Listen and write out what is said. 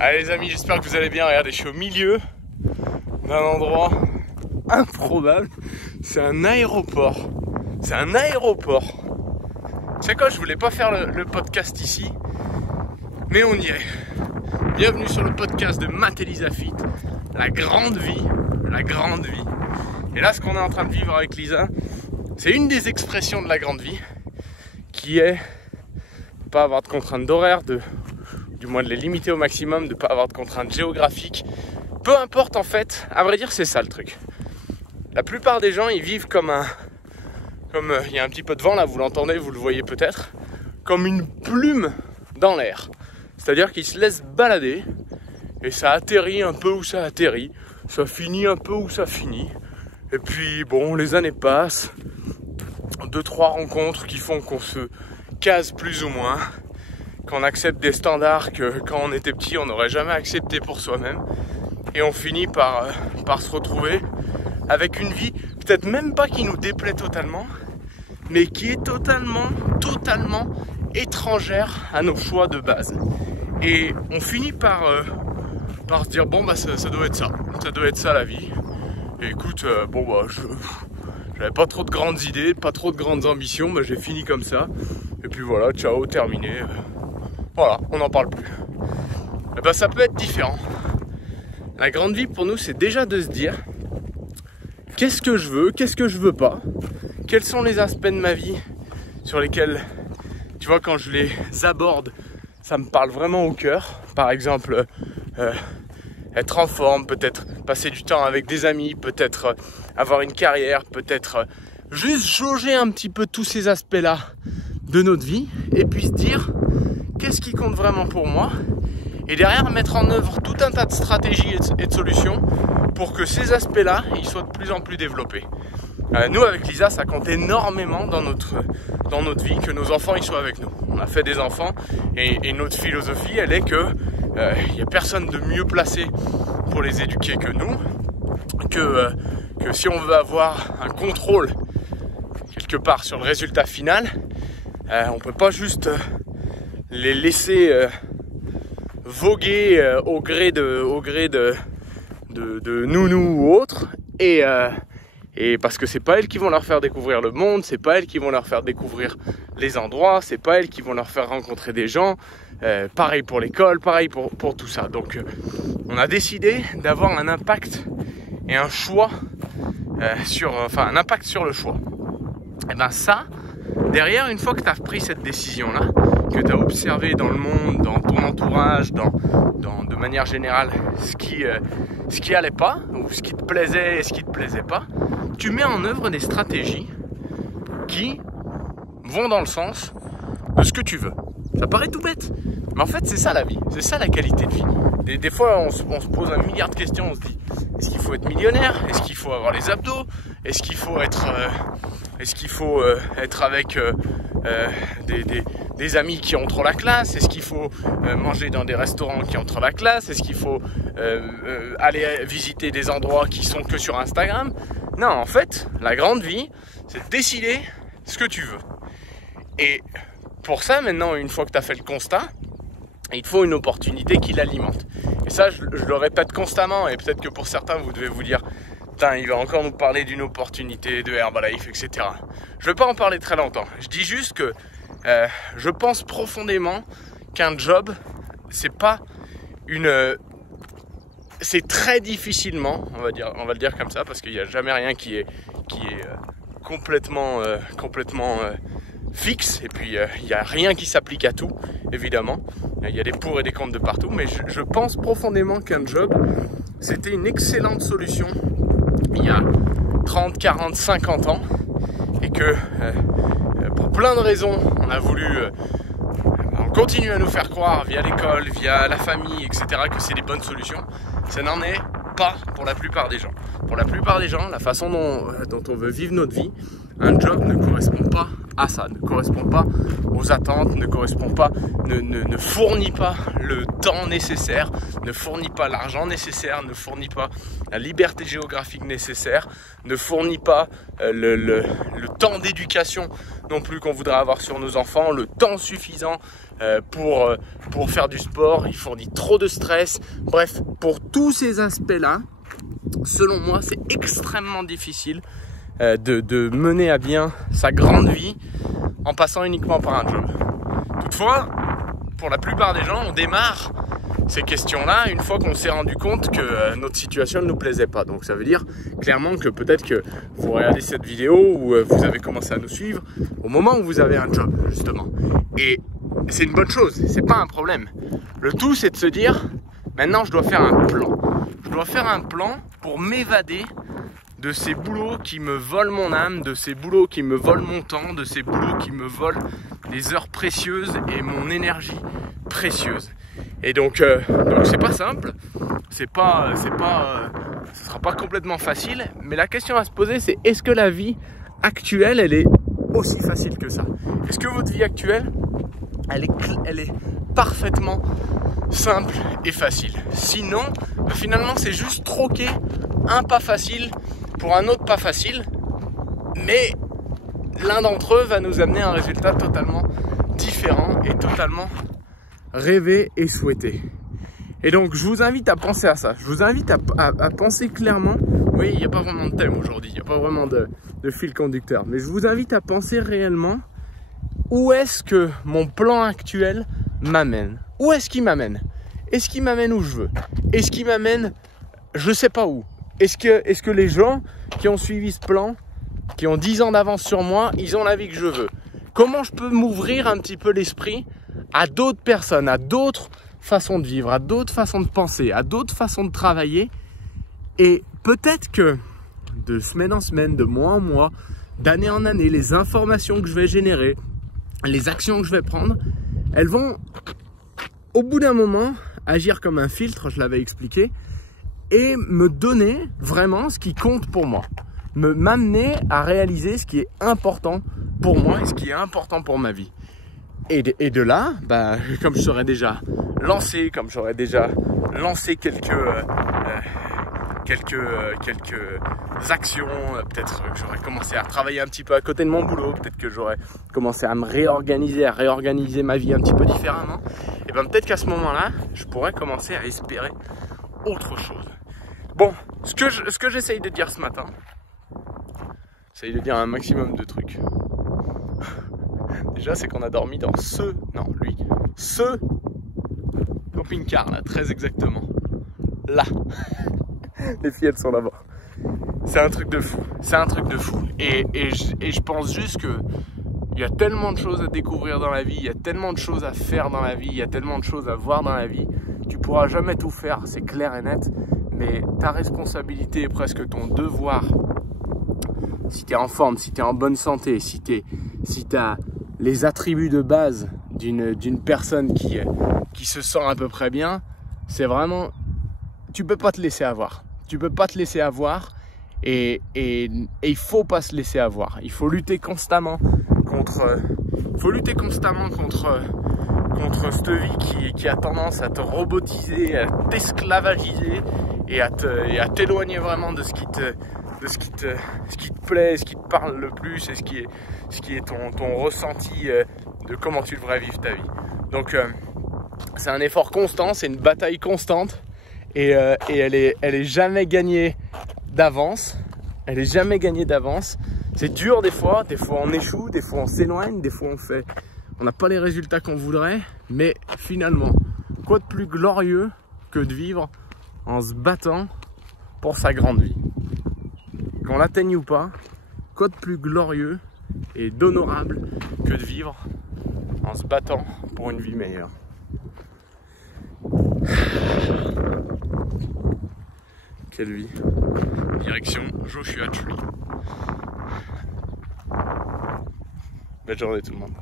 Allez les amis, j'espère que vous allez bien. Regardez, je suis au milieu d'un endroit improbable. C'est un aéroport. C'est un aéroport. Tu sais quoi, je voulais pas faire le podcast ici, mais on y est. Bienvenue sur le podcast de Matt et Lisa Fit, la grande vie, la grande vie. Et là, ce qu'on est en train de vivre avec Lisa, c'est une des expressions de la grande vie, qui est de pas avoir de contraintes d'horaire, du moins de les limiter au maximum, de pas avoir de contraintes géographiques. Peu importe en fait, à vrai dire, c'est ça le truc. La plupart des gens, ils vivent comme il y a un petit peu de vent là, vous l'entendez, vous le voyez peut-être, comme une plume dans l'air. C'est-à-dire qu'ils se laissent balader et ça atterrit un peu où ça atterrit, ça finit un peu où ça finit. Et puis bon, les années passent, 2-3 rencontres qui font qu'on se case plus ou moins, qu'on accepte des standards que quand on était petit on n'aurait jamais accepté pour soi-même. Et on finit par se retrouver avec une vie, peut-être même pas qui nous déplaît totalement, mais qui est totalement étrangère à nos choix de base. Et on finit par se dire, bon bah ça doit être ça la vie. Et écoute, j'avais pas trop de grandes idées, pas trop de grandes ambitions, bah j'ai fini comme ça. Et puis voilà, ciao, terminé. Voilà, on n'en parle plus. Et bah ça peut être différent. La grande vie pour nous, c'est déjà de se dire, qu'est-ce que je veux pas, quels sont les aspects de ma vie sur lesquels, tu vois, quand je les aborde, ça me parle vraiment au cœur. Par exemple, être en forme, peut-être passer du temps avec des amis, peut-être avoir une carrière, peut-être juste jauger un petit peu tous ces aspects-là de notre vie, et puis se dire, qu'est-ce qui compte vraiment pour moi, et derrière mettre en œuvre tout un tas de stratégies et de solutions pour que ces aspects-là, ils soient de plus en plus développés. Nous, avec Lisa, ça compte énormément dans notre vie que nos enfants ils soient avec nous. On a fait des enfants et notre philosophie, elle est que il n'y a personne de mieux placé pour les éduquer que nous, que si on veut avoir un contrôle quelque part sur le résultat final, on peut pas juste les laisser voguer au gré de nounou ou autre, et parce que c'est pas elles qui vont leur faire découvrir le monde, c'est pas elles qui vont leur faire découvrir les endroits, c'est pas elles qui vont leur faire rencontrer des gens. Pareil pour l'école, pareil pour tout ça. Donc on a décidé d'avoir un impact et un choix un impact sur le choix. Et ben ça, derrière, une fois que tu as pris cette décision-là, que tu as observé dans le monde, dans ton entourage, de manière générale, ce qui allait pas, ou ce qui te plaisait et ce qui te plaisait pas, tu mets en œuvre des stratégies qui vont dans le sens de ce que tu veux. Ça paraît tout bête, mais en fait c'est ça la vie, c'est ça la qualité de vie. Des fois on se pose un milliard de questions, on se dit, est-ce qu'il faut être millionnaire? Est-ce qu'il faut avoir les abdos? Est-ce qu'il faut être avec des amis qui ont trop la classe? Est-ce qu'il faut manger dans des restaurants qui ont trop la classe? Est-ce qu'il faut aller visiter des endroits qui sont que sur Instagram? Non, en fait, la grande vie, c'est de décider ce que tu veux. Et pour ça, maintenant, une fois que tu as fait le constat, il te faut une opportunité qui l'alimente. Et ça, je le répète constamment, et peut-être que pour certains, vous devez vous dire, putain, il va encore nous parler d'une opportunité de Herbalife, etc. Je ne vais pas en parler très longtemps. Je dis juste que je pense profondément qu'un job, c'est très difficilement, on va le dire comme ça, parce qu'il n'y a jamais rien qui est complètement fixe, et puis il n'y a rien qui s'applique à tout, évidemment. Il y a des pour et des contre de partout, mais je pense profondément qu'un job, c'était une excellente solution il y a 30, 40, 50 ans, et que pour plein de raisons, on continue à nous faire croire via l'école, via la famille, etc., que c'est des bonnes solutions. Ça n'en est pas pour la plupart des gens. Pour la plupart des gens, la façon dont on veut vivre notre vie, un job ne correspond pas à ça, ne correspond pas aux attentes, ne correspond pas, ne fournit pas le temps nécessaire, ne fournit pas l'argent nécessaire, ne fournit pas la liberté géographique nécessaire, ne fournit pas le temps d'éducation non plus qu'on voudrait avoir sur nos enfants, le temps suffisant pour faire du sport, il fournit trop de stress. Bref, pour tous ces aspects-là, selon moi, c'est extrêmement difficile de mener à bien sa grande vie en passant uniquement par un job. Toutefois, pour la plupart des gens, on démarre ces questions-là une fois qu'on s'est rendu compte que notre situation ne nous plaisait pas. Donc ça veut dire clairement que peut-être que vous regardez cette vidéo ou vous avez commencé à nous suivre au moment où vous avez un job, justement. Et c'est une bonne chose, c'est pas un problème. Le tout, c'est de se dire, maintenant je dois faire un plan. Je dois faire un plan pour m'évader de ces boulots qui me volent mon âme, de ces boulots qui me volent mon temps, de ces boulots qui me volent les heures précieuses et mon énergie précieuse. Et donc c'est pas simple, ce sera pas complètement facile, mais la question à se poser, c'est est-ce que la vie actuelle, elle est aussi facile que ça? Est-ce que votre vie actuelle, elle est parfaitement simple et facile? Sinon, finalement, c'est juste troquer un pas facile pour un autre pas facile, mais l'un d'entre eux va nous amener à un résultat totalement différent et totalement rêvé et souhaité. Et donc je vous invite à penser à ça, je vous invite à penser clairement. Oui, il n'y a pas vraiment de thème aujourd'hui, il n'y a pas vraiment de fil conducteur, mais je vous invite à penser réellement où est-ce que mon plan actuel m'amène. Où est-ce qu'il m'amène? Est-ce qu'il m'amène où je veux? Est-ce qu'il m'amène je sais pas où? Est-ce que les gens qui ont suivi ce plan, qui ont 10 ans d'avance sur moi, ils ont la vie que je veux? Comment je peux m'ouvrir un petit peu l'esprit à d'autres personnes, à d'autres façons de vivre, à d'autres façons de penser, à d'autres façons de travailler? Et peut-être que de semaine en semaine, de mois en mois, d'année en année, les informations que je vais générer, les actions que je vais prendre, elles vont au bout d'un moment agir comme un filtre, je l'avais expliqué, et me donner vraiment ce qui compte pour moi, m'amener à réaliser ce qui est important pour moi et ce qui est important pour ma vie. Et de là, bah, comme je serais déjà lancé, comme j'aurais déjà lancé quelques actions, peut-être que j'aurais commencé à travailler un petit peu à côté de mon boulot, peut-être que j'aurais commencé à me réorganiser, à réorganiser ma vie un petit peu différemment, et bien peut-être qu'à ce moment-là, je pourrais commencer à espérer autre chose. Bon, ce que j'essaye de dire ce matin, j'essaye de dire un maximum de trucs. Déjà, c'est qu'on a dormi dans ce camping-car là, très exactement. Là. Les filles, elles sont là-bas. C'est un truc de fou. C'est un truc de fou. Et je pense juste que il y a tellement de choses à découvrir dans la vie, il y a tellement de choses à faire dans la vie, il y a tellement de choses à voir dans la vie. Tu pourras jamais tout faire, c'est clair et net. Mais ta responsabilité est presque ton devoir. Si tu es en forme, si tu es en bonne santé, si tu as les attributs de base d'une personne qui se sent à peu près bien, c'est vraiment... Tu peux pas te laisser avoir. Tu peux pas te laisser avoir et il faut pas se laisser avoir. Il faut lutter constamment contre cette vie qui a tendance à te robotiser, à t'esclavagiser et à t'éloigner vraiment de ce qui te plaît, ce qui te parle le plus et ce qui est ton ressenti de comment tu devrais vivre ta vie. Donc c'est un effort constant, c'est une bataille constante et elle est jamais gagnée d'avance. Elle est jamais gagnée d'avance. C'est dur des fois on échoue, des fois on s'éloigne, des fois on n'a pas les résultats qu'on voudrait, mais finalement, quoi de plus glorieux que de vivre en se battant pour sa grande vie? Qu'on l'atteigne ou pas, quoi de plus glorieux et d'honorable que de vivre en se battant pour une vie meilleure? Quelle vie! Direction Joshua Tree. Belle journée tout le monde.